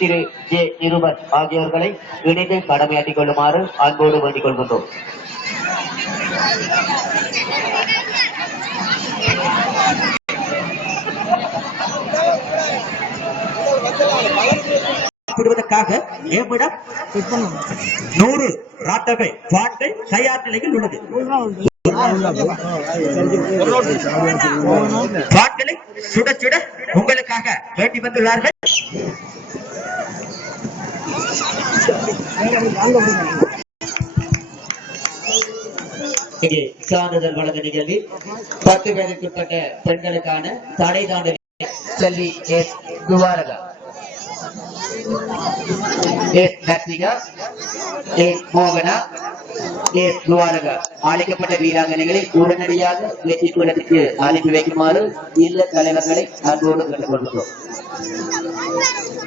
திரு J Nirupan ஆகியோர்களை இணைந்து கடமையாற்றிக் கொள்ளுமாறு அன்போடு வேண்டிக் கொள்கின்றோம். விடுவதற்காக ஏமிடம் நூறு ராட்டவை பாட்டை தயார் நிலையில் உள்ளது. பாட்களை சுட சுட உங்களுக்காக வேண்டி வந்துள்ளார்கள். இங்கே சான்றிதழ் வழங்க நிகழ்வில் பத்து பேருக்குட்பட்ட பெண்களுக்கான தடை தாண்ட செல்வி எஸ் குவாரகா எஸ் தர்சிகா எஸ் மோகனா எஸ் துவாரகா. அழைக்கப்பட்ட வீராங்கனைகளை உடனடியாக வெற்றி அனுப்பி வைக்குமாறு இல்ல தலைவர்களை அன்போடு கேட்டுக்கொள்கிறோம்.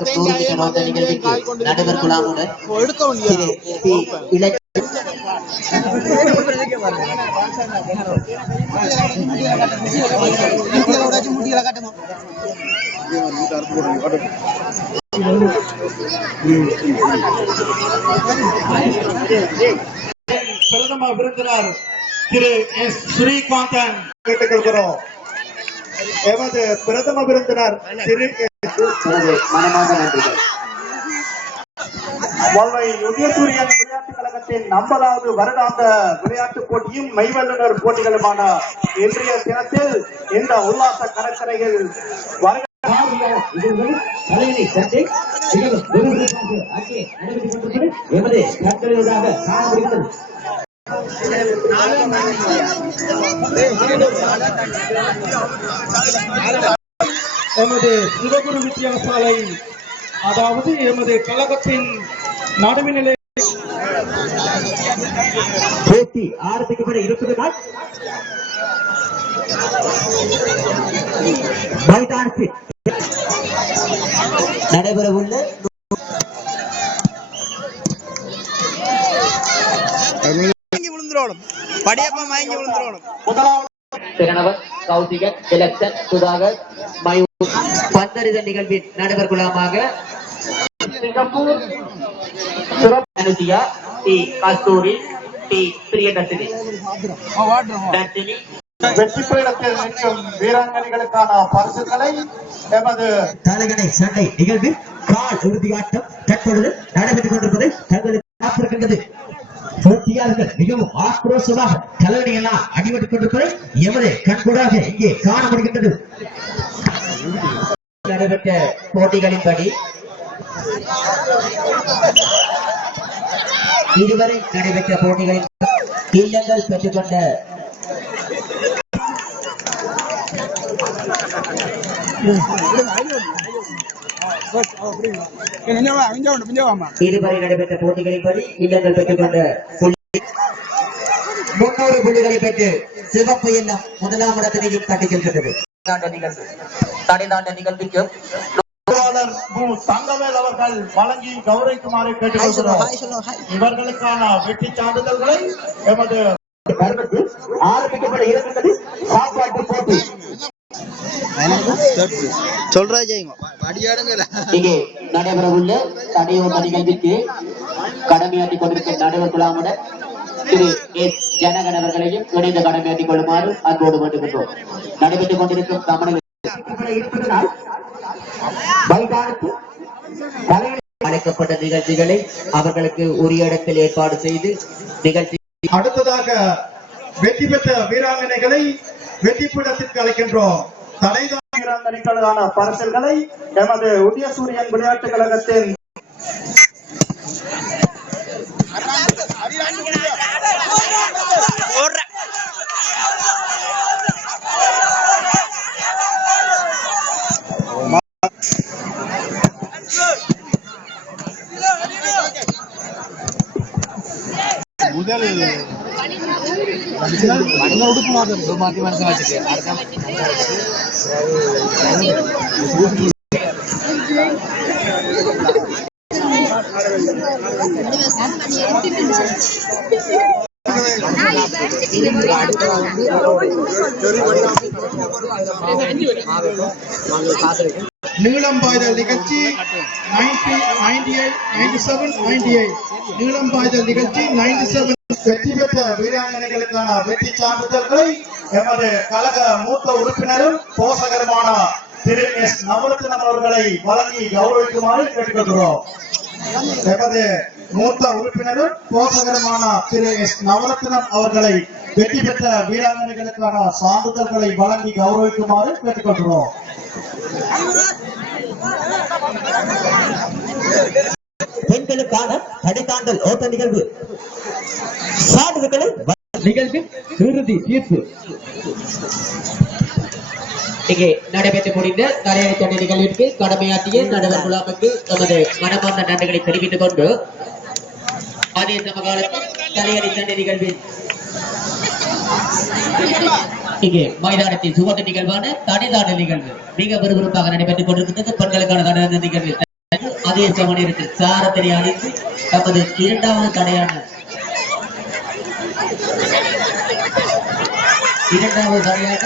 நடுவர். இலக்கிய பிரதம விருந்தினர் திரு எஸ் ஸ்ரீகாந்தன் கேட்டுக்கொள்கிறோம். எமது பிரதம விருந்தினர் திரு மனமார்ந்த நன்றிகள். விளையாட்டுக் கழகத்தின் ஐம்பதாவது வருடாந்த விளையாட்டுப் போட்டியும் மெய்வல்லுநர் போட்டிகளுமான இன்றைய தினத்தில் இந்த உல்லாச கடற்கரையில் வருகை எமது சிவகுரு வித்தியாசாலை அதாவது எமது கழகத்தின் நடுவுநிலை போட்டி ஆரம்பிக்கப்பட இருப்பதனால் நடைபெறவுள்ள விழுந்துடணும் படியப்பா மயங்கி விழுந்துடணும் முதலாவது பிரணவர் கௌசிகன் இலக்ஷன் சுதாகர் மயூர். பந்தறிதல் நிகழ்வின் நடுவர் குழாமாக சிங்கப்பூர் சிறப்பு அனுசியா டி. கஸ்தூரி டி. பிரியதர்சினி. தர்ஷினி வெற்றி பீடத்தில் நிற்கும் வீராங்கனைகளுக்கான பரிசுகளை எமது தலைகணை சண்டை நிகழ்வில் கால் உறுதியாட்டம் தற்பொழுது நடைபெற்றுக் கொண்டிருப்பதை தங்களுக்கு காத்திருக்கின்றது. போட்டியாளர்கள் மிகவும் ஆக்ரோஷமாக தலைவணியெல்லாம் அடிபட்டுக் கொண்டிருப்பதை எமது கண்கூடாக இங்கே காண முடிகின்றது. நடைபெற்ற போட்டிகளின்படி இதுவரை நடைபெற்ற போட்டிகளின் இல்லங்கள் பெற்றுக்கொண்ட இதுவரை நடைபெற்ற போட்டிகளின்படி இல்லங்கள் புள்ளி முன்னூறு புள்ளிகளை பெற்று சிவப்பு எண்ணம் முதலாம் இடத்தினையும் தட்டிச் சென்றது. தாண்ட நிகழ்வு. தடை தாண்ட நிகழ்விக்கும் பொருளாளர் மு. தங்கவேல் அவர்கள் வழங்கி கௌரவிக்குமாறு கேட்டுக்கொள்கிறோம். இவர்களுக்கான வெற்றி சான்றிதழ்களை எமது ஆரம்பிக்கப்பட இருக்கின்றது. சாப்பாட்டு போட்டி. சொல்றா ஜெயங்க. இங்கே நடைபெறவுள்ள தடையோட்ட நிகழ்விற்கு கடமையாற்றிக் கொண்டிருக்கும் நடுவர் குழாமுடன் திரு எஸ் ஜனகன் அவர்களையும் இணைந்து கடமையாற்றிக் கொள்ளுமாறு அன்போடு வேண்டுகின்றோம். நடைபெற்றுக் கொண்டிருக்கும் தமிழக அழைக்கப்பட்ட நிகழ்ச்சிகளை அவர்களுக்கு உரிய இடத்தில் ஏற்பாடு செய்து நிகழ்ச்சி அடுத்ததாக வெற்றி பெற்ற வீராங்கனைகளை வெற்றி பீடத்திற்கு அழைக்கின்றோம். தடைதான் வீராங்கனைகளுக்கான பரிசல்களை எமது உதயசூரியன் விளையாட்டு கழகத்தின் முதல் மண்ண உடுப்பு மாதம் மாற்றி மனசாச்சு நாங்கள் காசு நீளம் பாய்தல் நிகழ்ச்சி 90, 98, 97, 98. நீளம் பாய்தல் நிகழ்ச்சி 97 வெற்றி பெற்ற வீராங்கனைகளுக்கான வெற்றி சான்றிதழ்களை எமது கழக மூத்த உறுப்பினரும் போஷகருமான திரு எஸ். நவரத்னம் அவர்களை வழங்கி கௌரவிக்குமாறு கேட்டுக்கொள்கிறோம். எமது மூத்த உறுப்பினரும் போஷகருமான திரு எஸ். நவரத்னம் அவர்களை வெற்றி பெற்ற வீராங்கனைகளுக்கான சான்றிதழ்களை வழங்கி கௌரவிக்குமாறு கேட்டுக்கொள்கிறோம். பெண்களுக்கான தடைத்தாண்டல் ஓட்ட நிகழ்வு. சான்றிதழ்களை நிகழ்வின் இறுதி தீர்ப்பு. இங்கே நடைபெற்று முடிந்த தலையணை தொண்டை நிகழ்விற்கு கடமையாற்றிய நடுவர் குழாமுக்கு நமது மனமார்ந்த நன்றிகளை தெரிவித்துக் கொண்டு அதே சமகாலத்தில் தலையணை தொண்டை நிகழ்வில் இங்கே மைதானத்தின் சுவட்ட நிகழ்வான தடைதான நிகழ்வு. மிக விறுவிறுப்பாக நடைபெற்றுக் கொண்டிருக்கிறது பெண்களுக்கான தடைதான நிகழ்வில் அதே சம நேரத்தில் சாரத்தினை அணிந்து தமது இரண்டாவது தடையான இரண்டாவது தடையாக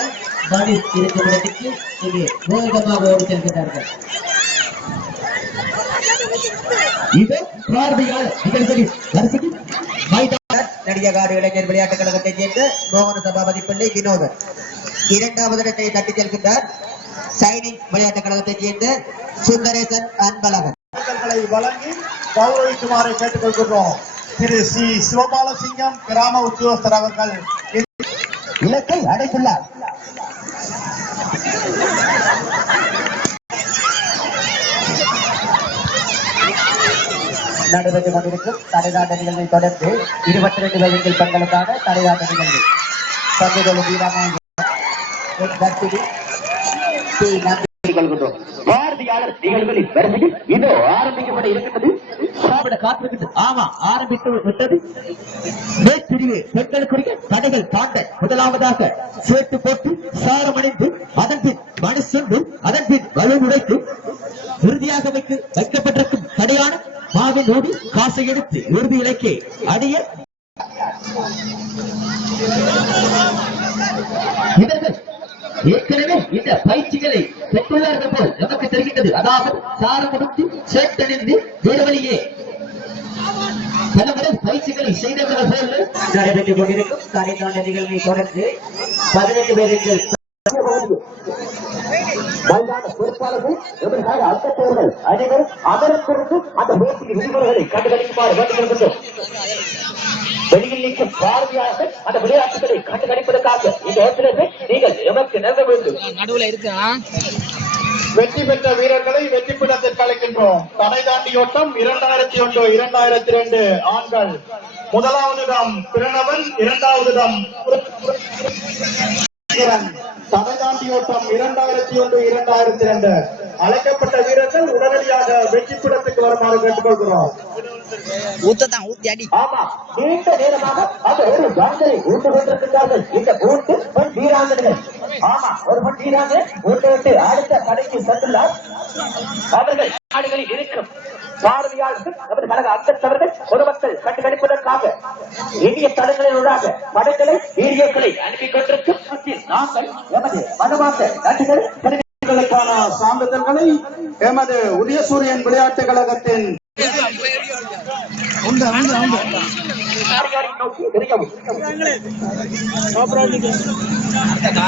பலி இருக்கும் இடத்திற்கு இங்கே வேகமாக ஓடி செல்கிறார்கள் இது பார்வையாளர் நிகழ்வுகளின் வரிசையில் இளைஞர் விளையாட்டுக் கழகத்தைச் சேர்ந்த மோகன சபாபதி பிள்ளை வினோதன். இரண்டாவது இடத்தை தட்டிச் செல்கின்றார் சைனிங் விளையாட்டுக் கழகத்தைச் சேர்ந்த சுந்தரேசன் அன்பழகன். வழங்கி கௌரவிக்குமாறு கேட்டுக்கொள்கிறோம் திரு சி. சிவபாலசிங்கம் கிராம உத்தியோகஸ்தர் அவர்கள் இலக்கை அடைத்துள்ளார். நடைபெற்றுக் கொண்டிருக்கும் தலைநாட்ட நிகழ்வை தொடர்ந்து இருபத்தி ரெண்டு வயதில் பெண்களுக்கான தலைநாட்ட நிகழ்வு பங்கு கொள்ளும் வீராங்கனை நிகழ்வுகளின் வரிசையில் இதோ ஆரம்பிக்கப்பட இருக்கின்றது. காத்திருக்கிறது ஆமா ஆரம்பித்து விட்டது. மேற்பிரிவு பெண்களுக்குரிய தடைகள் தாண்ட முதலாவதாக சேர்த்து போட்டு சாரமடைந்து அதன் பின் மனு சொல்லு அதன் பின் வலுவுடைத்து உறுதியாக வைக்கு வைக்கப்பட்டிருக்கும் தடையான மாவின் ஓடி காசை எடுத்து இறுதி இலக்கே அடைய இவர்கள் ஏற்கனவே இந்த பயிற்சிகளை பெற்றுள்ளார்கள் போல் நமக்கு தெரிகின்றது. அதாவது சாரம் கொடுத்து சேட்டணிந்து வீரவழியே பலமுறை பயிற்சிகளை செய்தவர்கள் போல நடைபெற்றுக் கொண்டிருக்கும் தடைதாட்ட நிகழ்வை தொடர்ந்து பதினெட்டு பேருக்கு மைதான பொறுப்பாளர்கள் எதிர்கால அங்கத்தவர்கள் அனைவரும் அமரத்திற்கு அந்த போட்டியின் விதிமுறைகளை கண்டுகளிக்குமாறு வேண்டுகின்றோம். வெளியில் நிற்கும் பார்வையாக அந்த விளையாட்டுகளை கண்டுகளிப்பதற்காக இந்த இடத்திலிருந்து நீங்கள் எமக்கு நெருங்க வேண்டும். நடுவுல இருக்கா? வெற்றி பெற்ற வீரர்களை வெற்றி பீடத்திற்கு அழைக்கின்றோம். தடை தாண்டியோட்டம் இரண்டாயிரத்தி ஒன்று இரண்டாயிரத்தி ரெண்டு ஆண்கள். முதலாவது இடம் பிரணவன் இரண்டாவது இடம் தாண்டியோட்டம் இரண்டாயிரத்தி ஒன்று இரண்டாயிரத்தி ரெண்டு. அழைக்கப்பட்ட வீரர்கள் உடனடியாக வெற்றி பீடத்துக்கு வருமாறு கேட்டுக்கொள்கிறோம். ஊத்ததான் ஊத்தி அடி. ஆமா நீண்ட நேரமாக அந்த ஒரு ஜாங்கரை ஊட்டு கொண்டிருக்கிறார்கள். இந்த கூட்டு பெண் வீராங்கனைகள். ஆமா ஒரு பெண் வீராங்கனை ஊட்டு விட்டு அடுத்த கடைக்கு சென்றுள்ளார். அவர்கள் நாடுகளில் இருக்கும். பார்வையாளர்கள் நமது கழக அங்கத்தவர்கள் பொதுமக்கள் கண்டுகளிப்பதற்காக இந்திய தடங்களில் உள்ளாக படங்களை வீடியோக்களை அனுப்பி கொண்டிருக்கும் நாங்கள் எமது மனமார்ந்த நன்றிகளை தெரிவித்துக் வீரர்களுக்கான சான்றிதழ்களை எமது உதயசூரியன் விளையாட்டுக் கழகத்தின் நோக்கி தெரியும்